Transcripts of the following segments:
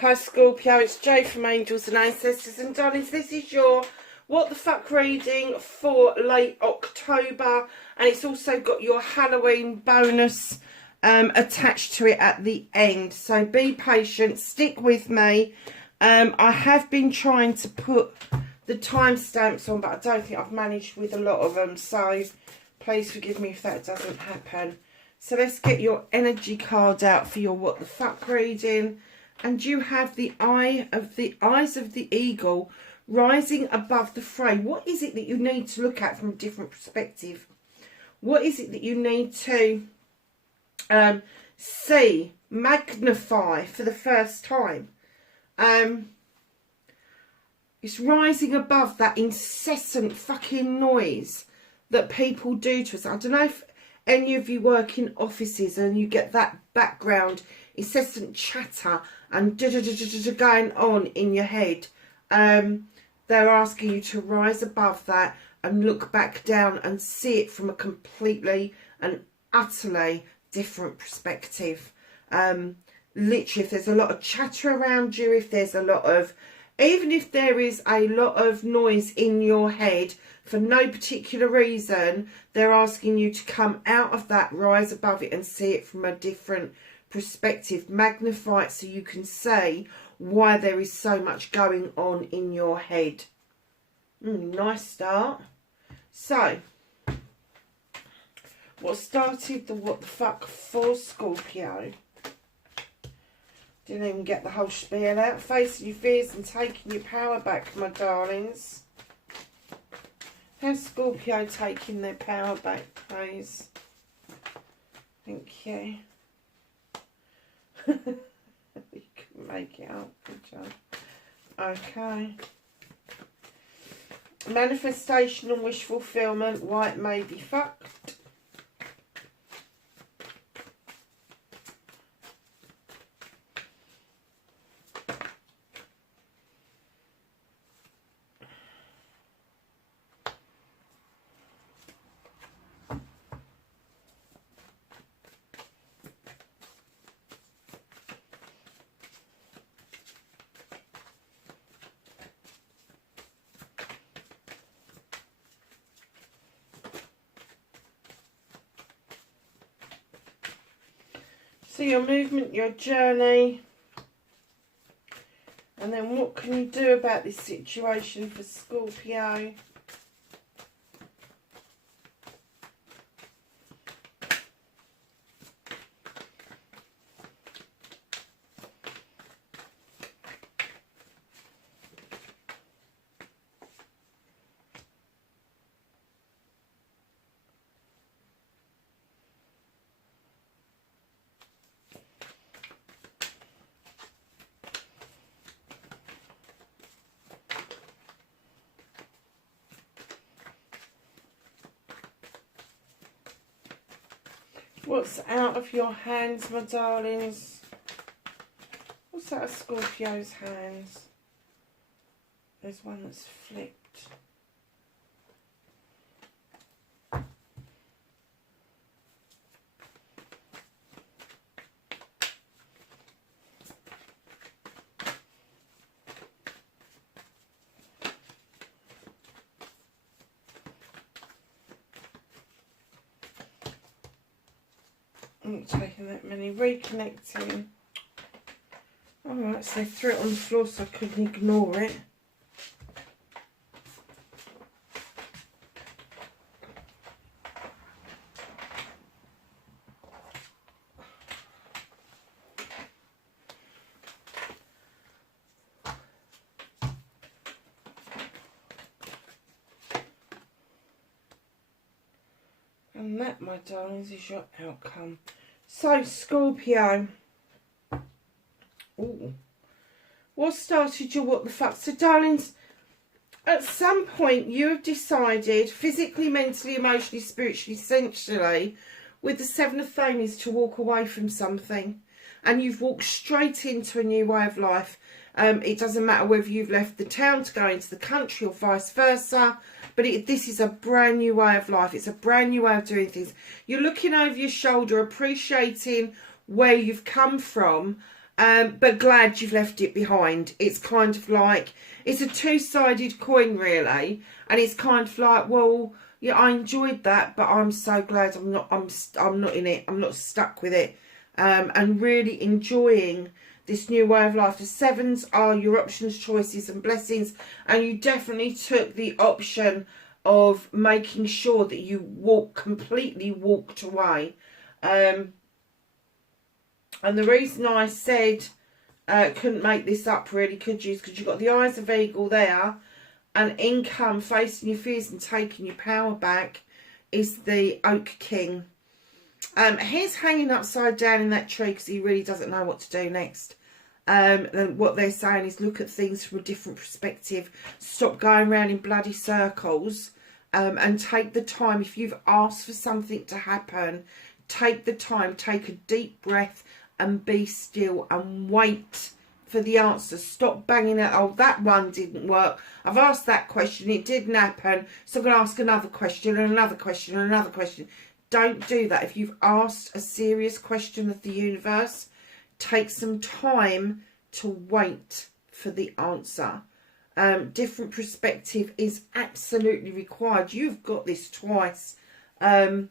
Hi Scorpio, it's Jo from Angels and Ancestors, and darlings, this is your What the Fuck reading for late October, and it's also got your Halloween bonus attached to it at the end. So be patient, stick with me. I have been trying to put the timestamps on, but I don't think I've managed with a lot of them, so please forgive me if that doesn't happen. So let's get your energy card out for your What the Fuck reading. And you have the eyes of the eagle rising above the fray. What is it that you need to look at from a different perspective? What is it that you need to see, magnify for the first time? It's rising above that incessant fucking noise that people do to us. I don't know if any of you work in offices and you get that background incessant chatter and going on in your head. They're asking you to rise above that and look back down and see it from a completely and utterly different perspective. Literally, if there's a lot of chatter around you, if there's a lot of, even if there is a lot of noise in your head for no particular reason, they're asking you to come out of that, rise above it and see it from a different perspective, magnify it so you can see why there is so much going on in your head. Nice start. So, what started the What the Fuck for Scorpio? Didn't even get the whole spiel out. Facing your fears and taking your power back, my darlings. How's Scorpio taking their power back, please? Thank you. You can make it up, good job. Okay. Manifestation and wish fulfillment, why it may be fucked. So your movement, your journey, and then what can you do about this situation for Scorpio? What's out of your hands, my darlings? What's out of Scorpio's hands? There's one that's flipped. I'm not taking that many. Reconnecting. Alright, so they threw it on the floor so I couldn't ignore it. And that, my darlings, is your outcome. So, Scorpio. Ooh. What started your What the Fuck? So, darlings, at some point you have decided, physically, mentally, emotionally, spiritually, sensually, with the Seven of Thrones, to walk away from something. And you've walked straight into a new way of life. It doesn't matter whether you've left the town to go into the country or vice versa. But this is a brand new way of life. It's a brand new way of doing things. You're looking over your shoulder, appreciating where you've come from, But glad you've left it behind. It's kind of like, it's a two-sided coin really, and it's kind of like, well, yeah, I enjoyed that, but I'm so glad I'm not in it. I'm not stuck with it, and really enjoying this new way of life. The sevens are your options, choices, and blessings, and you definitely took the option of making sure that you completely walked away. And the reason I said couldn't make this up really, could you? Because you've got the eyes of eagle there, and income, facing your fears and taking your power back, is the Oak King. He's hanging upside down in that tree because he really doesn't know what to do next. And what they're saying is look at things from a different perspective. Stop going around in bloody circles, and take the time. If you've asked for something to happen, take the time, take a deep breath and be still and wait for the answer. Stop banging out, oh, that one didn't work. I've asked that question, it didn't happen, so I'm going to ask another question and another question and another question. Don't do that. If you've asked a serious question of the universe, take some time to wait for the answer. Different perspective is absolutely required. You've got this twice. And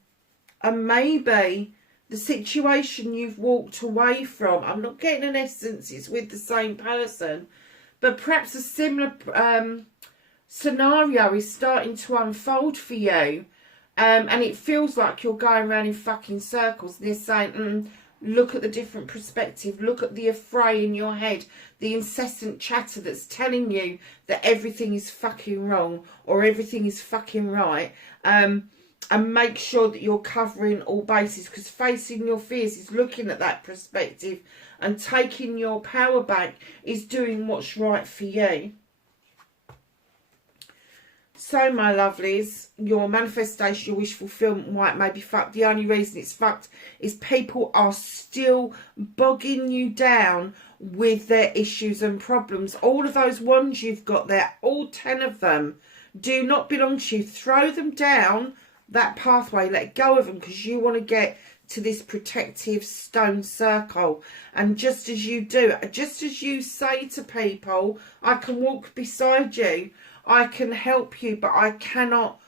maybe the situation you've walked away from, I'm not getting an essence it's with the same person, but perhaps a similar scenario is starting to unfold for you, and it feels like you're going around in fucking circles. And they're saying, look at the different perspective, look at the affray in your head, the incessant chatter that's telling you that everything is fucking wrong or everything is fucking right. And make sure that you're covering all bases, because facing your fears is looking at that perspective, and taking your power back is doing what's right for you. So, my lovelies, your manifestation, your wish fulfillment may be fucked. The only reason it's fucked is people are still bogging you down with their issues and problems. All of those ones you've got there, all 10 of them, do not belong to you. Throw them down that pathway, let go of them, because you want to get to this protective stone circle. And just as you do, just as you say to people, I can walk beside you, I can help you, but I cannot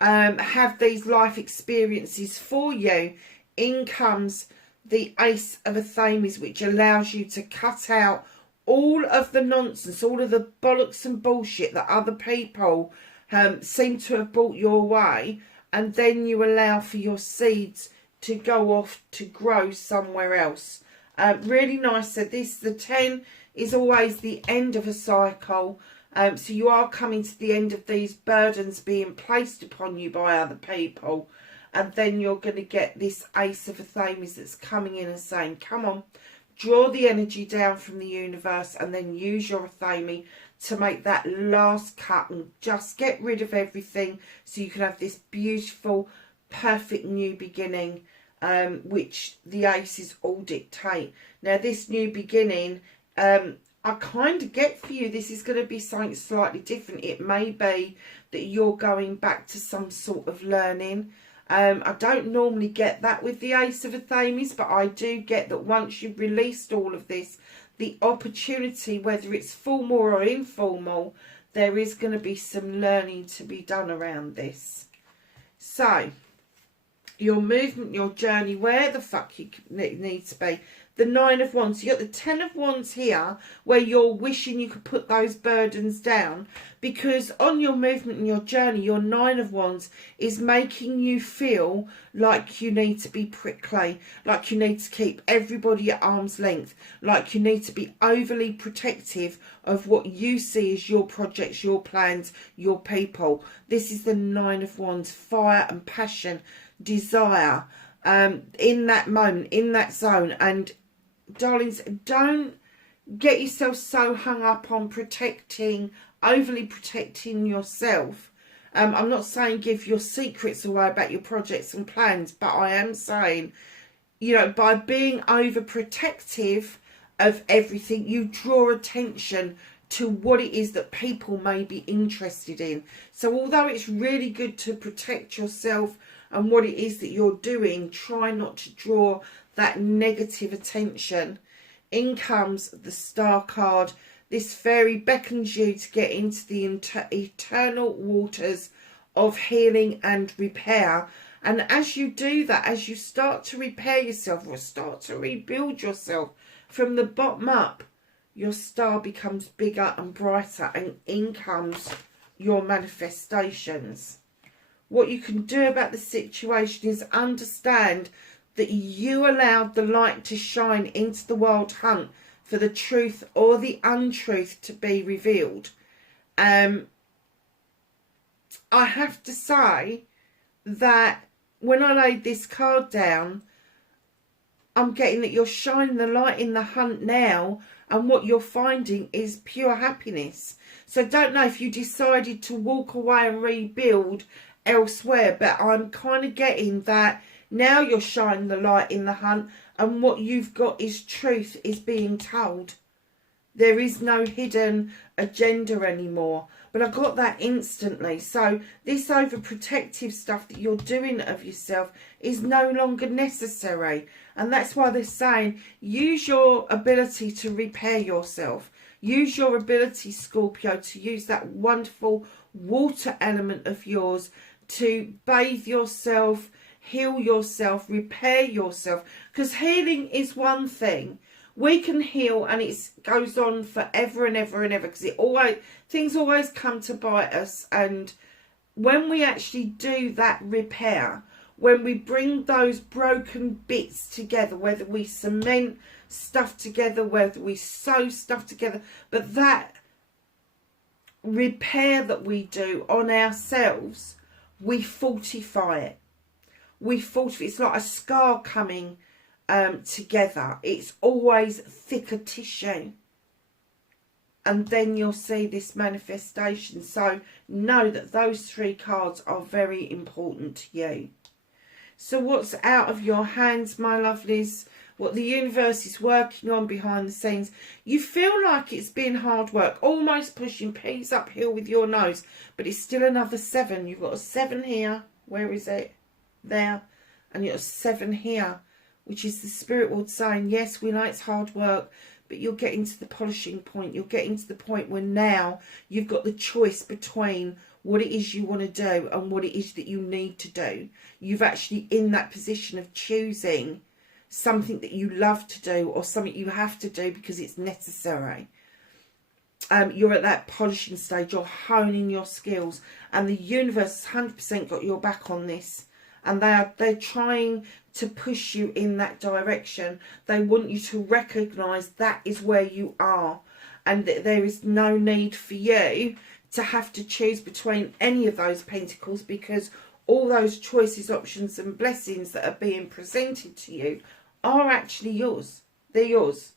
have these life experiences for you, in comes the Ace of Athames, which allows you to cut out all of the nonsense, all of the bollocks and bullshit that other people seem to have brought your way. And then you allow for your seeds to go off to grow somewhere else. Really nice. So the 10 is always the end of a cycle. So you are coming to the end of these burdens being placed upon you by other people. And then you're going to get this Ace of Athames that's coming in and saying, come on, draw the energy down from the universe, and then use your Athame to make that last cut and just get rid of everything, so you can have this beautiful, perfect new beginning, which the aces all dictate. Now, this new beginning, I kind of get for you, this is going to be something slightly different. It may be that you're going back to some sort of learning. I don't normally get that with the Ace of Athames, but I do get that once you've released all of this, the opportunity, whether it's formal or informal, there is going to be some learning to be done around this. So, your movement, your journey, where the fuck you need to be. The 9 of Wands. You got the 10 of Wands here, where you're wishing you could put those burdens down, because on your movement and your journey, your 9 of Wands is making you feel like you need to be prickly, like you need to keep everybody at arm's length, like you need to be overly protective of what you see as your projects, your plans, your people. This is the 9 of Wands, fire and passion, desire, in that moment, in that zone. And darlings, don't get yourself so hung up on overly protecting yourself. I'm not saying give your secrets away about your projects and plans, but I am saying, you know, by being overprotective of everything, you draw attention to what it is that people may be interested in. So although it's really good to protect yourself and what it is that you're doing, try not to draw that negative attention. In comes the Star card. This fairy beckons you to get into the eternal waters of healing and repair. And as you do that, as you start to repair yourself or start to rebuild yourself from the bottom up, your star becomes bigger and brighter, and in comes your manifestations. What you can do about the situation is understand that you allowed the light to shine into the wild hunt for the truth or the untruth to be revealed. I have to say that when I laid this card down, I'm getting that you're shining the light in the hunt now, and what you're finding is pure happiness. So I don't know if you decided to walk away and rebuild elsewhere, but I'm kind of getting that now you're shining the light in the hunt, and what you've got is truth is being told. There is no hidden agenda anymore. But I got that instantly. So this overprotective stuff that you're doing of yourself is no longer necessary. And that's why they're saying use your ability to repair yourself. Use your ability, Scorpio, to use that wonderful water element of yours to bathe yourself, heal yourself, repair yourself. Because healing is one thing. We can heal and it goes on forever and ever and ever, because things always come to bite us. And when we actually do that repair, when we bring those broken bits together, whether we cement stuff together, whether we sew stuff together, but that repair that we do on ourselves, we fortify it. It's like a scar coming together. It's always thicker tissue, and then you'll see this manifestation. So know that those three cards are very important to you. So what's out of your hands, my lovelies? What the universe is working on behind the scenes. You feel like it's been hard work, almost pushing peas uphill with your nose, but it's still another 7. You've got a 7 here. Where is it? There. And you've got a 7 here, which is the spirit world saying, yes, we know it's hard work, but you're getting to the polishing point. You're getting to the point where now you've got the choice between what it is you want to do and what it is that you need to do. You've actually in that position of choosing something that you love to do or something you have to do because it's necessary. You're at that polishing stage. You're honing your skills, and the universe has 100% got your back on this. And they're trying to push you in that direction. They want you to recognise that is where you are, and that there is no need for you to have to choose between any of those pentacles, because all those choices, options and blessings that are being presented to you are actually yours. They're yours.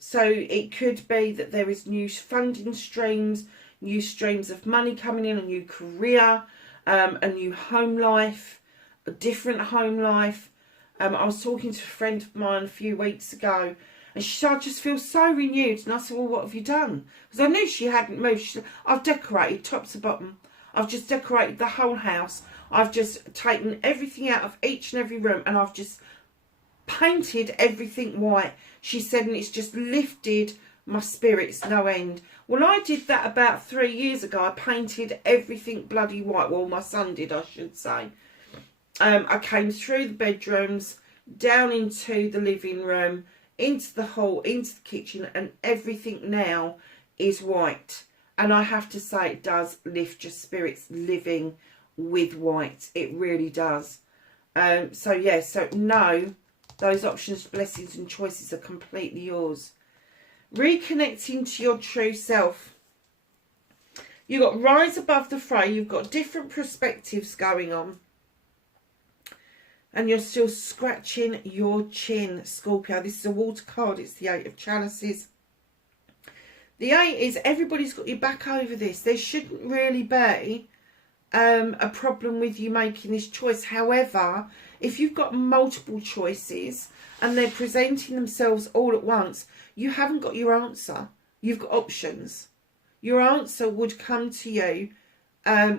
So it could be that there is new funding streams, new streams of money coming in, a new career, a new home life, a different home life. I was talking to a friend of mine a few weeks ago, and she said, I just feel so renewed. And I said, well, what have you done? Because I knew she hadn't moved. She said, I've decorated top to bottom. I've just decorated the whole house. I've just taken everything out of each and every room, and I've just painted everything white. She said, and it's just lifted my spirits no end. Well, I did that about 3 years ago. I painted everything bloody white. Well, my son did, I should say. I came through the bedrooms, down into the living room, into the hall, into the kitchen, and everything now is white. And I have to say, it does lift your spirits living with white. It really does. So, yeah, so no, those options, blessings and choices are completely yours. Reconnecting to your true self. You've got rise above the fray. You've got different perspectives going on. And you're still scratching your chin, Scorpio. This is a water card. It's the 8 of Chalices. The 8 is everybody's got your back over this. There shouldn't really be a problem with you making this choice. However, if you've got multiple choices and they're presenting themselves all at once, you haven't got your answer. You've got options. Your answer would come to you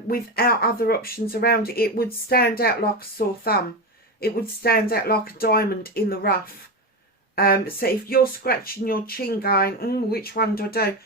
without other options around it. It would stand out like a sore thumb. it would stand out like a diamond in the rough. So if you're scratching your chin going, which one do I do?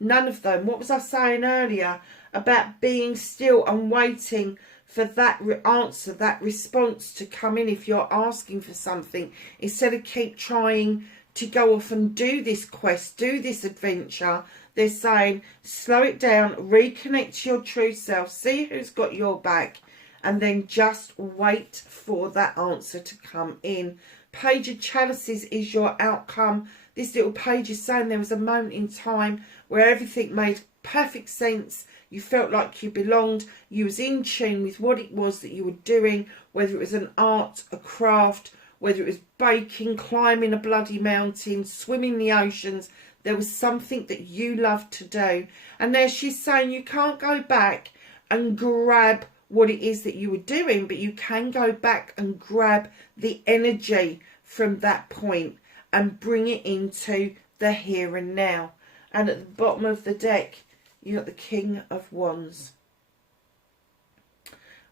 None of them. What was I saying earlier about being still and waiting for that answer, that response to come in if you're asking for something, instead of keep trying to go off and do this quest, do this adventure. They're saying slow it down, reconnect to your true self, see who's got your back, and then just wait for that answer to come in. Page of Chalices is your outcome. This little page is saying there was a moment in time where everything made perfect sense. You felt like you belonged. You was in tune with what it was that you were doing, whether it was an art, a craft, whether it was baking, climbing a bloody mountain, swimming the oceans. There was something that you loved to do. And there she's saying you can't go back and grab what it is that you were doing, but you can go back and grab the energy from that point and bring it into the here and now. And at the bottom of the deck, you got the King of Wands.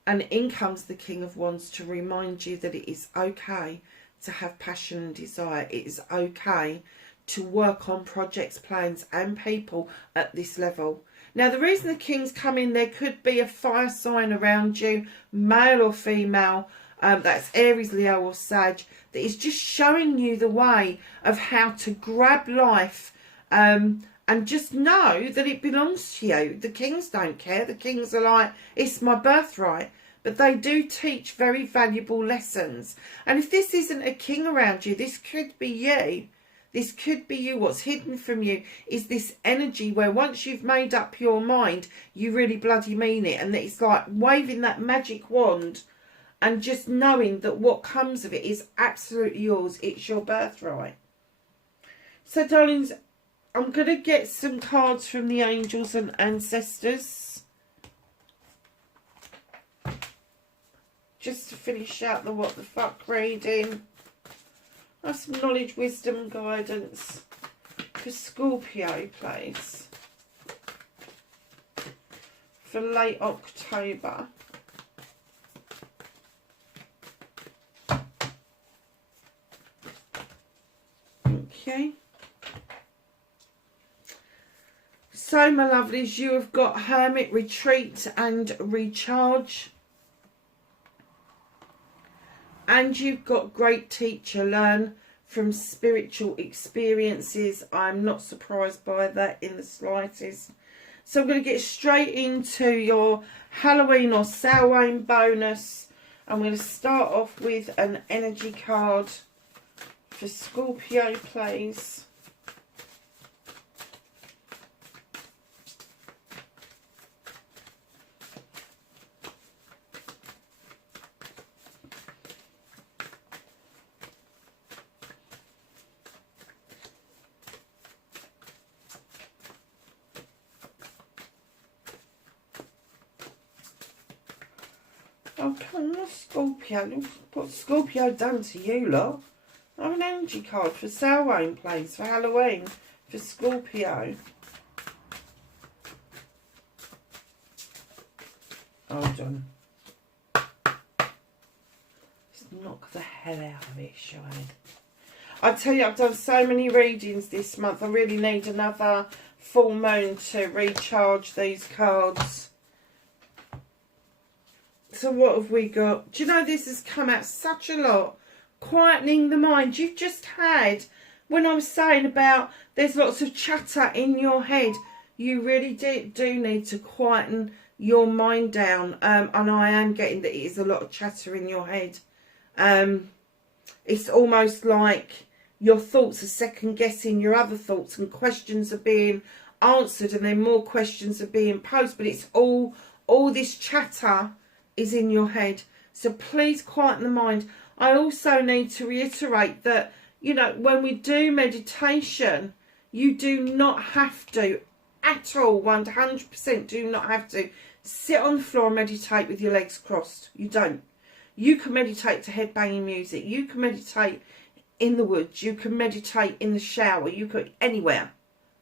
And in comes the King of Wands to remind you that it is okay to have passion and desire. It is okay to work on projects, plans and people at this level. Now, the reason the King's come in, there could be a fire sign around you, male or female, that's Aries, Leo or Sag, that is just showing you the way of how to grab life and just know that it belongs to you. The Kings don't care. The Kings are like, it's my birthright. But they do teach very valuable lessons. And if this isn't a king around you, this could be you. This could be you. What's hidden from you is this energy where once you've made up your mind, you really bloody mean it. And it's like waving that magic wand and just knowing that what comes of it is absolutely yours. It's your birthright. So, darlings, I'm going to get some cards from the angels and ancestors, just to finish out the what the fuck reading. That's some knowledge, wisdom and guidance for Scorpio, please, for late October. Okay. So, my lovelies, you have got Hermit, Retreat and Recharge. And you've got Great Teacher, learn from spiritual experiences. I'm not surprised by that in the slightest. So I'm going to get straight into your Halloween or Samhain bonus. I'm going to start off with an energy card for Scorpio, please. Oh, come on, Scorpio. What's Scorpio done to you, lot? I have an energy card for Samhain, please, for Halloween, for Scorpio. Hold on. Just knock the hell out of it, shall I tell you, I've done so many readings this month. I really need another full moon to recharge these cards. So what have we got? Do you know this has come out such a lot? Quietening the mind. You've just had, when I was saying about there's lots of chatter in your head, you really do need to quieten your mind down. And I am getting that it is a lot of chatter in your head. It's almost like your thoughts are second guessing your other thoughts and questions are being answered and then more questions are being posed. But it's all this chatter is in your head. So please quieten the mind. I also need to reiterate that, you know, when we do meditation, you do not have to at all, 100% do not have to sit on the floor and meditate with your legs crossed. You don't. You can meditate to headbanging music. You can meditate in the woods. You can meditate in the shower. You could anywhere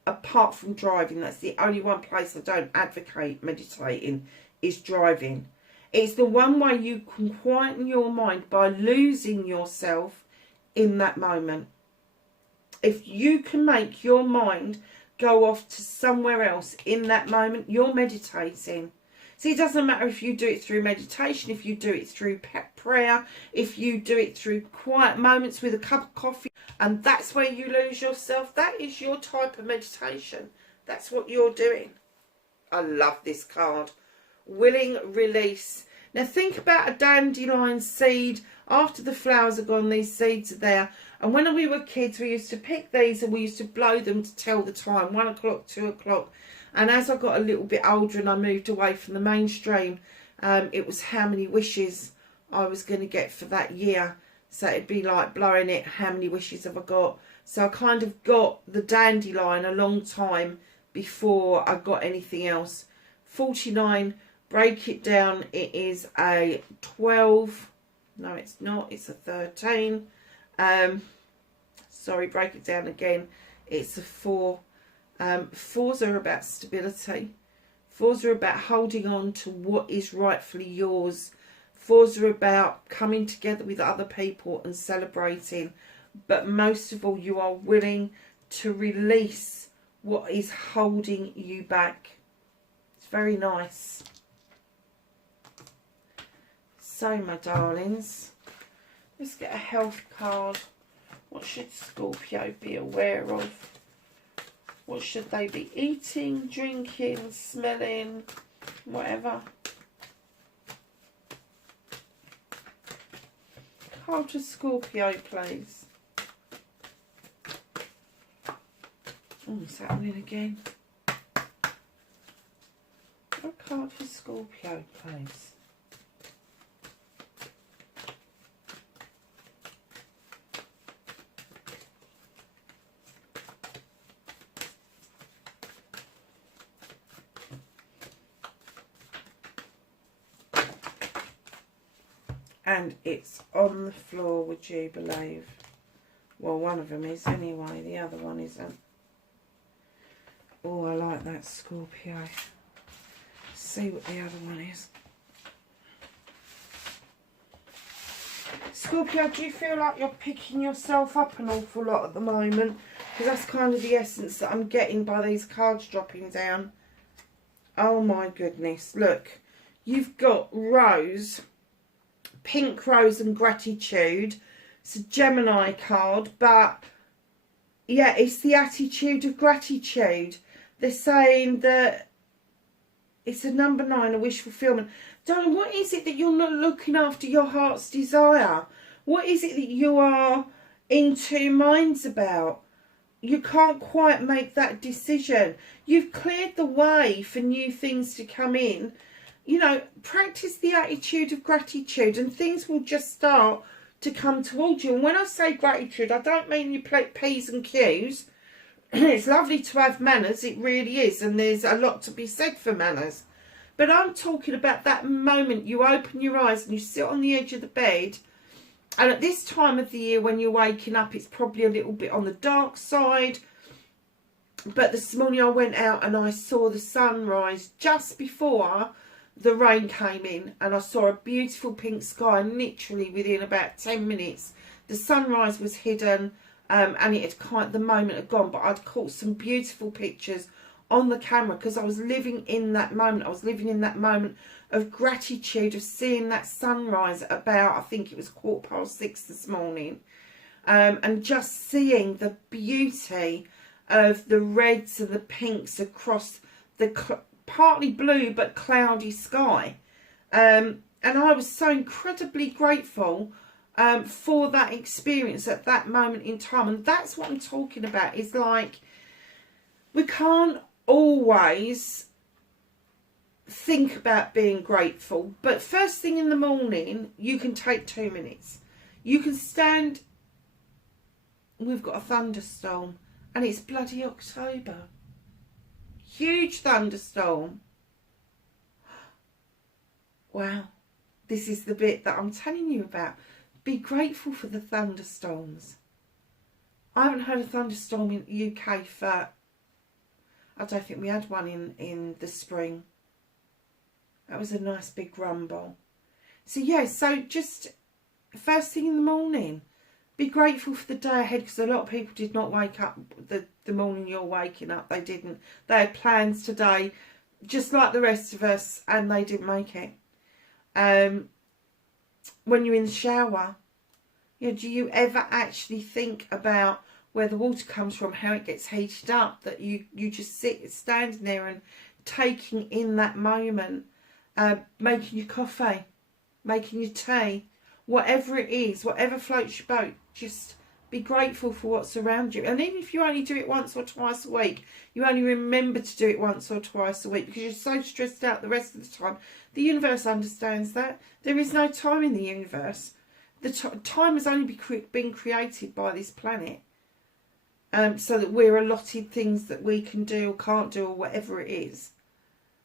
apart from driving. That's the only one place I don't advocate meditating is driving. It's the one way you can quieten your mind, by losing yourself in that moment. If you can make your mind go off to somewhere else in that moment, you're meditating. See, it doesn't matter if you do it through meditation, if you do it through prayer, if you do it through quiet moments with a cup of coffee, and that's where you lose yourself. That is your type of meditation. That's what you're doing. I love this card. Willing release. Now think about a dandelion seed. After the flowers are gone, these seeds are there. And when we were kids, we used to pick these and we used to blow them to tell the time, 1 o'clock, 2 o'clock. And as I got a little bit older and I moved away from the mainstream, it was how many wishes I was going to get for that year. So it'd be like blowing it, how many wishes have I got? So I kind of got the dandelion a long time before I got anything else. 49, break it down, it is a 12. No, it's not, it's a 13. Sorry, break it down again. It's a 4. 4s are about stability. 4s are about holding on to what is rightfully yours. 4s are about coming together with other people and celebrating. But most of all, you are willing to release what is holding you back. It's very nice. So, my darlings, let's get a health card. What should Scorpio be aware of? What should they be eating, drinking, smelling, whatever? Card for Scorpio, please. Oh, it's happening again. A card for Scorpio, please. And it's on the floor, would you believe? Well, one of them is anyway, the other one isn't. Oh, I like that, Scorpio. See what the other one is. Scorpio, do you feel like you're picking yourself up an awful lot at the moment? Because that's kind of the essence that I'm getting by these cards dropping down. Oh my goodness, look. You've got Rose, Pink Rose and Gratitude. It's a Gemini card, but yeah, it's the attitude of gratitude. They're saying that it's a number 9, a wish fulfillment. Darling, what is it that you're not looking after your heart's desire? What is it that you are in two minds about? You can't quite make that decision. You've cleared the way for new things to come in. You know, practice the attitude of gratitude and things will just start to come towards you. And when I say gratitude, I don't mean you play P's and Q's. It's lovely to have manners, it really is, and there's a lot to be said for manners. But I'm talking about that moment you open your eyes and you sit on the edge of the bed, and at this time of the year when you're waking up, it's probably a little bit on the dark side. But this morning I went out and I saw the sunrise just before the rain came in, and I saw a beautiful pink sky, and literally within about 10 minutes the sunrise was hidden. And it had kind of, the moment had gone, but I'd caught some beautiful pictures on the camera because I was living in that moment. I was living in that moment of gratitude, of seeing that sunrise at about, I think it was 6:15 this morning, and just seeing the beauty of the reds and the pinks across the partly blue but cloudy sky. And I was so incredibly grateful for that experience at that moment in time. And that's what I'm talking about. Is like, we can't always think about being grateful, but first thing in the morning you can take 2 minutes. You can stand. We've got a thunderstorm and it's bloody October. Huge thunderstorm. Wow, this is the bit that I'm telling you about. Be grateful for the thunderstorms. I haven't had a thunderstorm in the UK for, I don't think we had one in the spring. That was a nice big rumble. So yeah, so just first thing in the morning, be grateful for the day ahead, because a lot of people did not wake up the morning you're waking up. They didn't. They had plans today, just like the rest of us, and they didn't make it. When you're in the shower, you know, do you ever actually think about where the water comes from, how it gets heated up, that you just standing there and taking in that moment, making your coffee, making your tea, whatever it is, whatever floats your boat, just be grateful for what's around you. And even if you only do it once or twice a week, you only remember to do it once or twice a week because you're so stressed out the rest of the time. The universe understands that. There is no time in the universe. The time has only been created by this planet, so that we're allotted things that we can do or can't do or whatever it is.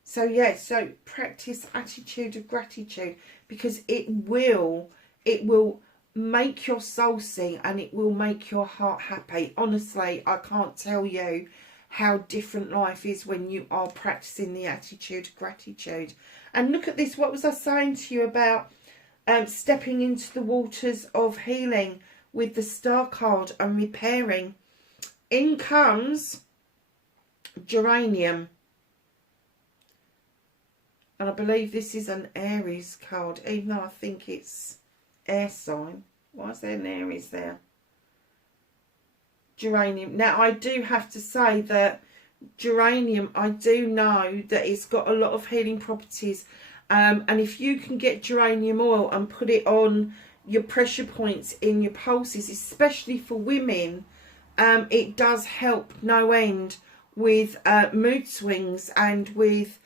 So yeah, so practice attitude of gratitude, because it will make your soul sing and it will make your heart happy. Honestly, I can't tell you how different life is when you are practicing the attitude of gratitude. And look at this, what was I saying to you about stepping into the waters of healing with the Star card and repairing? In comes geranium. And I believe this is an Aries card, even though I think it's air sign. Why is there an Aries there? Geranium. Now, I do have to say that geranium, I do know that it's got a lot of healing properties. And if you can get geranium oil and put it on your pressure points in your pulses, especially for women, it does help no end with mood swings and with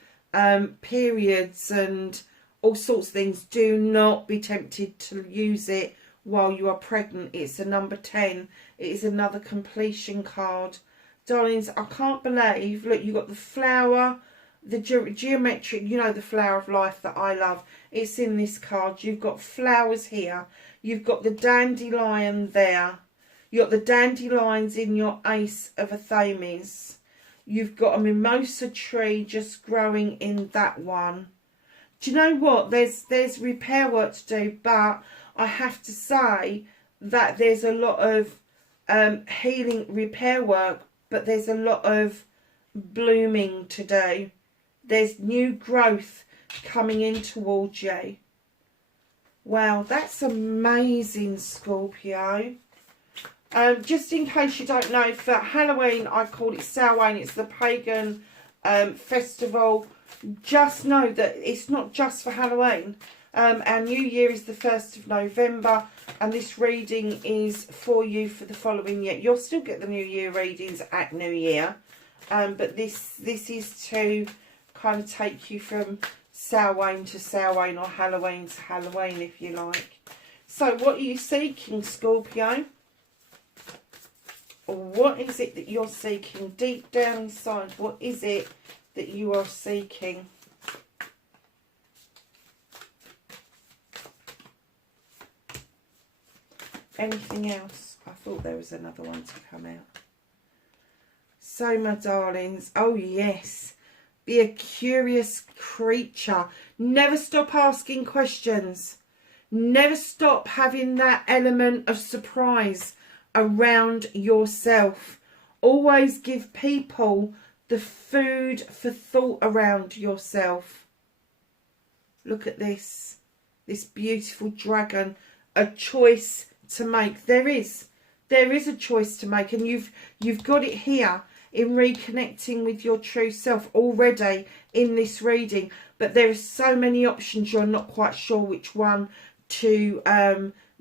periods and all sorts of things. Do not be tempted to use it while you are pregnant. It's a number 10. It is another completion card. Darlings, I can't believe, look, you got the flower, the geometric, you know, the flower of life that I love. It's in this card. You've got flowers here. You've got the dandelion there. You've got the dandelions in your ace of athames. You've got a mimosa tree just growing in that one. Do you know what? There's repair work to do, but I have to say that there's a lot of healing repair work, but there's a lot of blooming to do. There's new growth coming in towards you. Wow, that's amazing, Scorpio. Just in case you don't know, for Halloween, I call it Samhain. It's the pagan festival. Just know that it's not just for Halloween. Our New Year is the 1st of November, and this reading is for you for the following year. You'll still get the New Year readings at New Year, but this is to kind of take you from Samhain to Samhain, or Halloween to Halloween, if you like. So what are you seeking, Scorpio? What is it that you're seeking deep down inside? What is it that you are seeking? Anything else? I thought there was another one to come out. So, my darlings, oh yes, be a curious creature. Never stop asking questions. Never stop having that element of surprise around yourself. Always give people the food for thought around yourself. Look at this beautiful dragon. A choice to make. There is a choice to make, and you've got it here in reconnecting with your true self already in this reading. But there are so many options, you're not quite sure which one to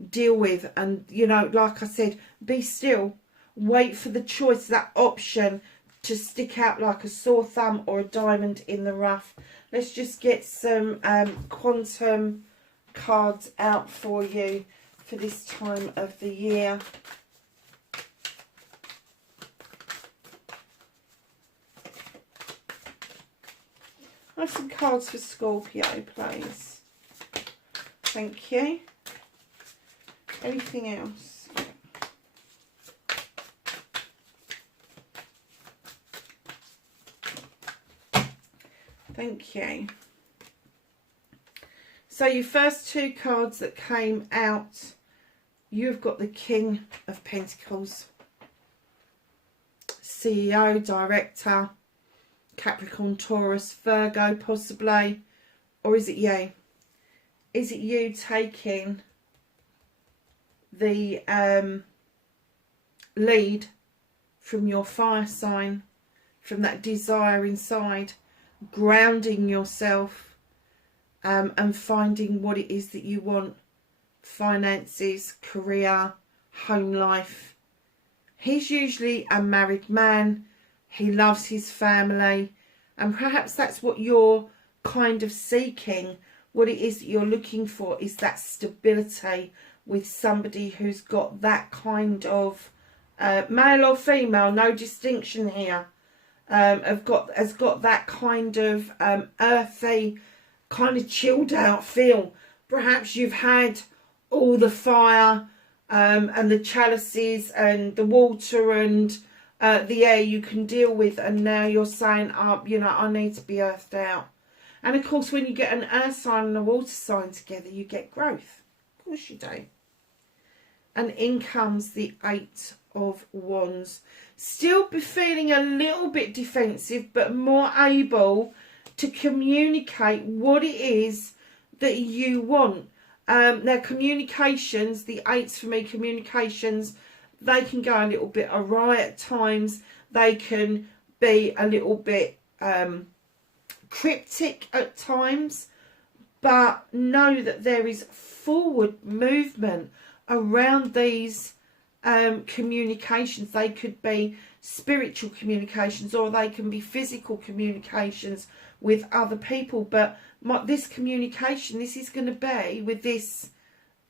deal with. And you know, like I said, be still, wait for the choice, that option to stick out like a sore thumb or a diamond in the rough. Let's just get some quantum cards out for you for this time of the year. Have some cards for Scorpio, please. Thank you. Anything else? Thank you. So your first two cards that came out, you've got the King of Pentacles. CEO, director, Capricorn, Taurus, Virgo possibly. Or is it you? Is it you taking the lead from your fire sign, from that desire inside, grounding yourself and finding what it is that you want? Finances, career, home life. He's usually a married man. He loves his family, and perhaps that's what you're kind of seeking. What it is that you're looking for is that stability with somebody who's got that kind of male or female, no distinction here, has got that kind of earthy, kind of chilled out feel. Perhaps you've had all the fire and the chalices and the water and the air you can deal with, and now you're saying, you know, I need to be earthed out. And of course, when you get an earth sign and a water sign together, you get growth. Of course you do. And in comes the Eight of Wands. Still be feeling a little bit defensive, but more able to communicate what it is that you want. Now, communications, the eights for me, communications, they can go a little bit awry at times. They can be a little bit cryptic at times, but know that there is forward movement around these communications. They could be spiritual communications, or they can be physical communications with other people. But this communication, this is going to be with this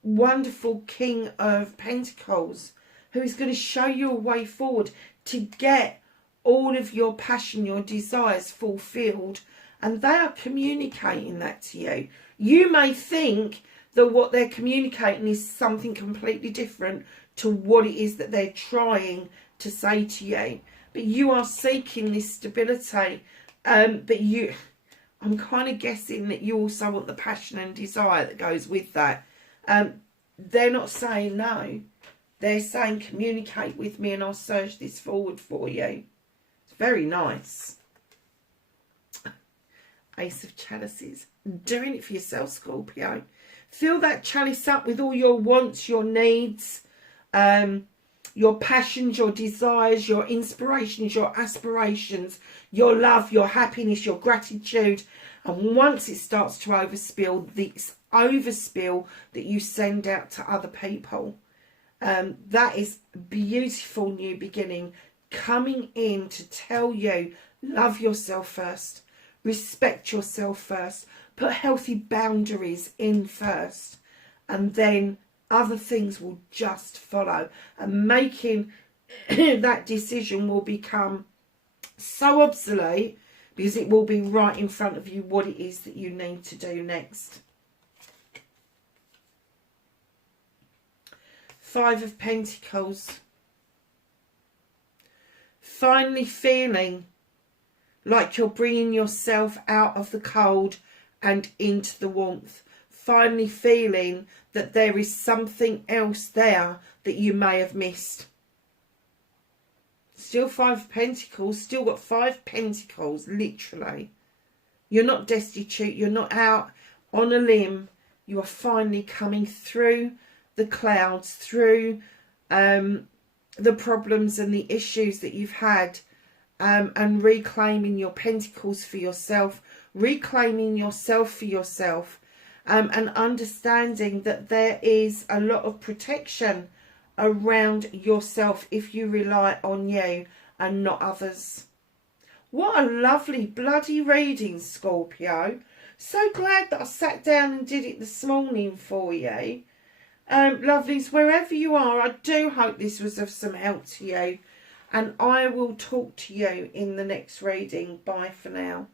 wonderful King of Pentacles, who is going to show you a way forward to get all of your passion, your desires fulfilled. And they are communicating that to you. You may think that what they're communicating is something completely different to what it is that they're trying to say to you. But you are seeking this stability. But I'm kind of guessing that you also want the passion and desire that goes with that. They're not saying no. They're saying communicate with me and I'll surge this forward for you. It's very nice. Ace of Chalices. Doing it for yourself, Scorpio. Fill that chalice up with all your wants, your needs, your passions, your desires, your inspirations, your aspirations, your love, your happiness, your gratitude. And once it starts to overspill, this overspill that you send out to other people. That is a beautiful new beginning coming in to tell you, love yourself first. Respect yourself first. Put healthy boundaries in first. And then other things will just follow. And making that decision will become so obsolete because it will be right in front of you what it is that you need to do next. Five of Pentacles. Finally feeling like you're bringing yourself out of the cold and into the warmth. Finally feeling that there is something else there that you may have missed. Still Five of Pentacles. Still got 5 Pentacles, literally. You're not destitute. You're not out on a limb. You are finally coming through the clouds, through the problems and the issues that you've had. And reclaiming your pentacles for yourself, reclaiming yourself for yourself, and understanding that there is a lot of protection around yourself if you rely on you and not others. What a lovely bloody reading, Scorpio. So glad that I sat down and did it this morning for you. Lovelies, wherever you are, I do hope this was of some help to you. And I will talk to you in the next reading. Bye for now.